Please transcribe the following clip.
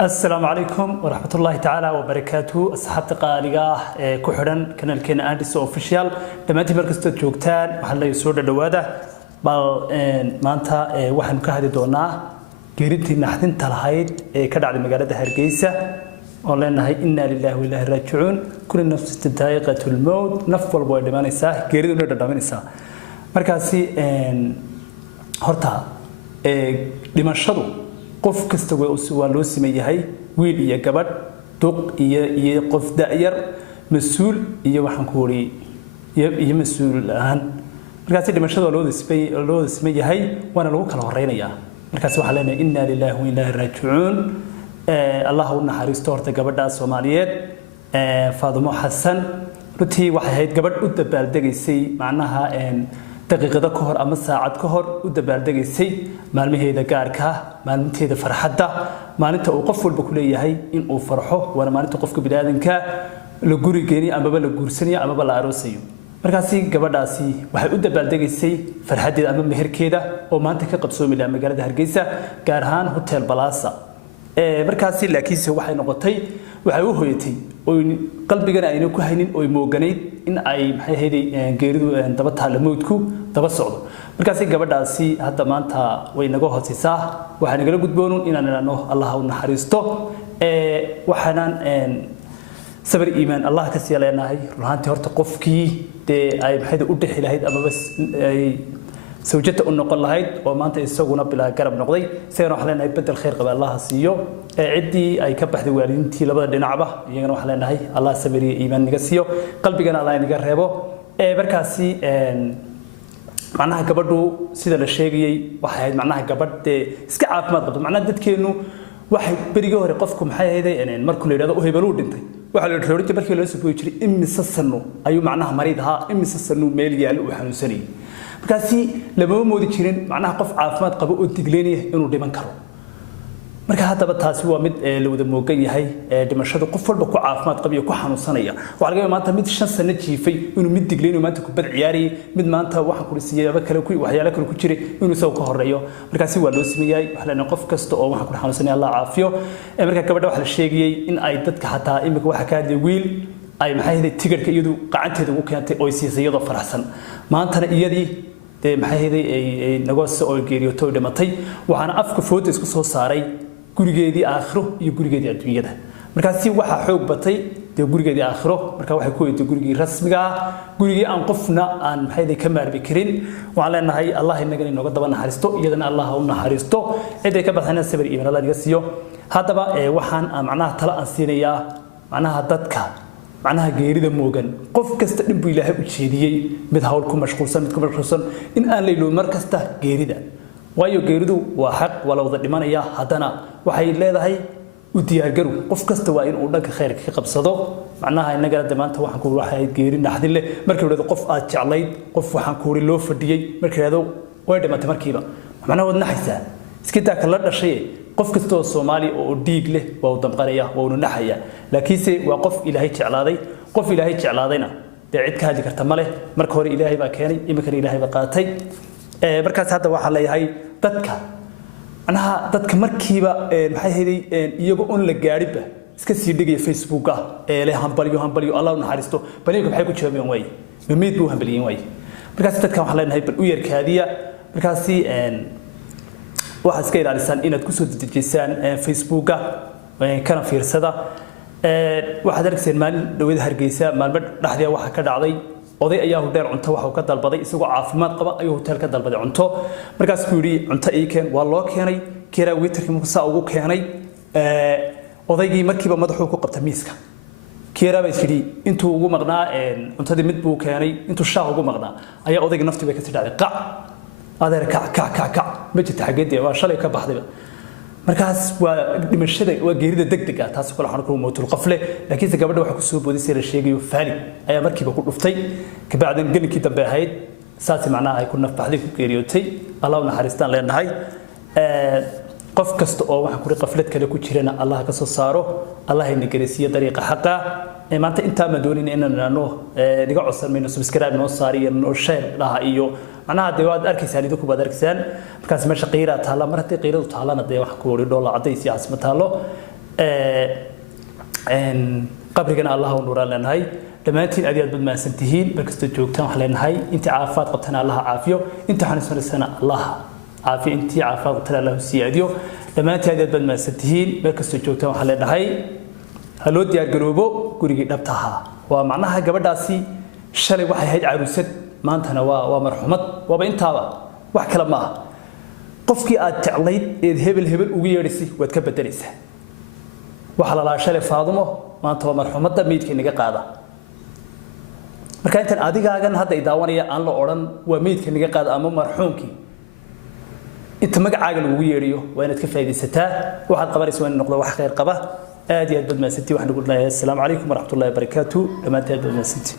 السلام عليكم ورحمة الله تعالى وبركاته أصحاب قالقة كحرن كان الكينا أنديس أوفيشال لما أنت مركز تجوكتان وحلا يسود الدوادة بل ما أنت واحد كهدي دونا قريت نحن تلاهيد كذا على مجال هرجيسة ولأن هاي إنا لله وإله راجعون كل نفس تضايقة الموت نفول بوي دمان إساه قريت ولا دمان إساه مركزي هرتا لما شرو qof kasta waa loo simeeyahay wiil iyo gabadh duq iyo qof daayar mas'uul iyo waxaan ku wari iyo mas'uul ahaan markaas dhimashada loo simeeyahay waana lagu kala horeynayaa markaas waxa leenahay inna lillahi wa inna ilayhi raaji'uun Allahu naxariisto horta gabadha Soomaaliyeed Faadimo Xasan runtii waxay ahayd gabadh u dabaaldagaysay macnaha daqiiqada ka hor ama saacad ka hor u dabaaldegaysay maalmaheeda gaarka maalminteeda farxadda maalinta uu qof walba ku leeyahay in uu farxo wana maalinta qofka bidaadanka la gurigeeni ama la guursanayo ama la aroosayo markaasi gabadhaasi waxay u dabaaldegaysay farxadeeda ama meherkeeda oo maanta ka qabsoomay magaalada Hargeysa gaar ahaan Hotel Plaza markaasi laakiinse waxay noqotay waxay u hooyatay oo qalbigana ayna ku haynin oo mooganeyd in ay maxay ahayd geeridu daba taalamoodku daba socdo markaasi gabadhaasi hadda maanta way naga hoosaysaa waxa naga gudboonun inaan ilaano Allah u naxariisto waxaan sabir iimaan Allah ka siiyay ruuxantii horta qofkii ay maxay u dhixi lahayd ama bas ay سوجته أنه قال هيد وما أنت يسوونه بلا قرب نقضي سيروا حلنا يبدل خير قبل الله سيو عدي أي كبح ذي والدتي لبض نعبة يجنوا حلنا هاي الله سبري إيمان نقصيه قلبي جنا الله ينقربه بركاسي معناها كبردو سيد الشيء واحد معناها كبرد سكعب ما ضبط معناه دت كأنه واحد بريجه رقفكم حي هذا يعني المركل هذا وهي بلود انتي واحد الروريك بركي لو سبوي يشري سسنو أيو معناها مريضها سسنو ميليال وحنوسني markaasi lama moodi jirin macnaha qof caafimaad qabo oo digleynaya inuu dhiman karo marka hadaba taasi waa mid la wada moogan yahay dhimashada qof walba ku caafimaad qabiyo ku xanuunsanaya waxa laga maanta mid 5 sano jiifay inuu mid digleynayo maanta ku bad ciyaari mid maanta waxa ku risiyaaba kale ku waxyaalo kale ku jiray inuu soo ka horeeyo markaasi waa loo sameeyay waxa la qof kasta oo waxa ku xanuunsanaya Allah caafiyo marka gabadha waxa la sheegay in ay dadka hataa imika waxa ka hadlay wiil ay maxay ahayd tigarka iyadu qacanteeda ugu keentay oo siisay iyadoo faraxsan maantana iyadii maxay ahayd ay naga soo geeriyoto dhimatay waxaana afka foto isku soo saaray gurigeedii aakhiro iyo gurigeedii adduunyada markaasi waxa xoog batay gurigeedii aakhiro marka waxay ku yeeday gurigii rasmiga gurigii aan qofna aan maxay ahayd ka maarbi karin waxaan leenahay Allah inaga inooga daba naxariisto iyadana Allah u naxariisto ciday ka baxayna sabir iyo Allah naga siiyo hadaba waxaan macnaha tala aan siinayaa macnaha dadka معناها جيريدا موجن قف كست نبي له وشيدية متهاول كم مشغولسن متكم مشغولسن إن أنا ليلو مركز ده جيريدا ويا جيريدو وحق ولا وضع لمن يا هدنا وحي لا ده هي وديارجرو قف كست وين أولك خير كي قبصده معناها إن جرد ما أنت وحنقول واحد جيرين نحد له مركز هذا قف أتشعليد قف وحنقول له فدية مركز هذا وين ما تمركيبه معناه ودنا حسا سكتة كلنا شيء قف كستو الصومالي أو ديجله وودم قرية ونحيا لكنسي وقف إلهي تعلاضي قف إلهي تعلاضينا بعد كهذه كرتمله مركور إلهي بكاني يمكن إلهي بقاتي مركز هذا واحد لي هاي تدك أنا تدك مركبة محي هذي يجون للجاربة سكسي دقي فيسبوك له هم بليو الله ونحرسته بليكم حيكون شباب يوم واي بميت بوهم بليون واي مركز تدك واحد لي هاي بالوير كهذه مركزي waxaad iska ilaalisaan inaad ku soo dejisaan Facebook kana fiirsada waxaad arkaysaan maalin dhawada Hargeysa maalmo dhaxdiya waxa ka dhacday oday ayaa hudheer cunto waxa uu ka dalbaday isagoo caafimaad qaba ayuu hotel ka dalbaday cunto markaas uu yiri cunto ay keen waa loo keenay kira waitrkii muxuu saa ugu keenay odaygii markiiba madaxu ku qabtay miiska kira bay sidii intuu ugu maqnaa cuntadii mid buu keenay intuu shaah ugu maqnaa ayaa odayga naftiisa ka tidhaaday qac هذا كع ما جت حاجتي وشلي كبحذبه مركز ودمشة وجيرة دقة تحس كل حركة موت القفلة لكن إذا قبل واحد كسب ودي يصير الشيء يفعلي أي مركب بقول رفتي كبعدين قلنا كتاب بهاي ساعة معناها يكون نفحذي كيريوتي الله ونحرستان لأن هاي قف كست أو واحد كوري قفلت كله كتيرنا الله كسر صاره الله ينقرسيه طريقة حقه ما أنت مدونين إننا نقع عصر من سبسكرايب نوصاري نوشير لها إيو أنا دواد أركيسان يدوك بعد أركيسان بكاس مش قيرة تهلا مرة قيرة وتهلا ندي واحد كوري دولا عدي سياس متهلا qabrigana allah u nuuraan leenahay dhammaantiin aad iyo aad badmaadsan tihiin markasta joogtaan waxaan leenahay intii caafimaad qabtana allah caafiyo inta xanuunsanaysana allah caafiyo intii caafimaad qabtana allah siyaadiyo dhammaantiin aad iyo aad badmaadsan tihiin markasta joogtaan waxaan leenahay ha loo diyaar garoobo gurigii dhabta ahaa waa macnaha gabadhaasi shalay waxay ahayd caruusad maantana waa marxumad waaba intaaba wax kale ma aha qofkii aad jeclayd ee hebel ugu yeedhisay waad ka bedelaysaa waxa la laashay Faadumo maanta waa marxumadda meedkii naga qaada marka intan adigaagan hadda ay daawanaya aan la oran waa meedkii naga qaada ama marxuumkii inta magacaaga lagu yeeriyo waa inaad ka faa'iideysataa waxaad qabanaysaa in noqdo wax khayr qaba aad iyo aad badmaasantay waxaan ugu leeyahay assalaamu calaykum waraxmatullaahi wabarakaatuh dhamaanteed badmaasantay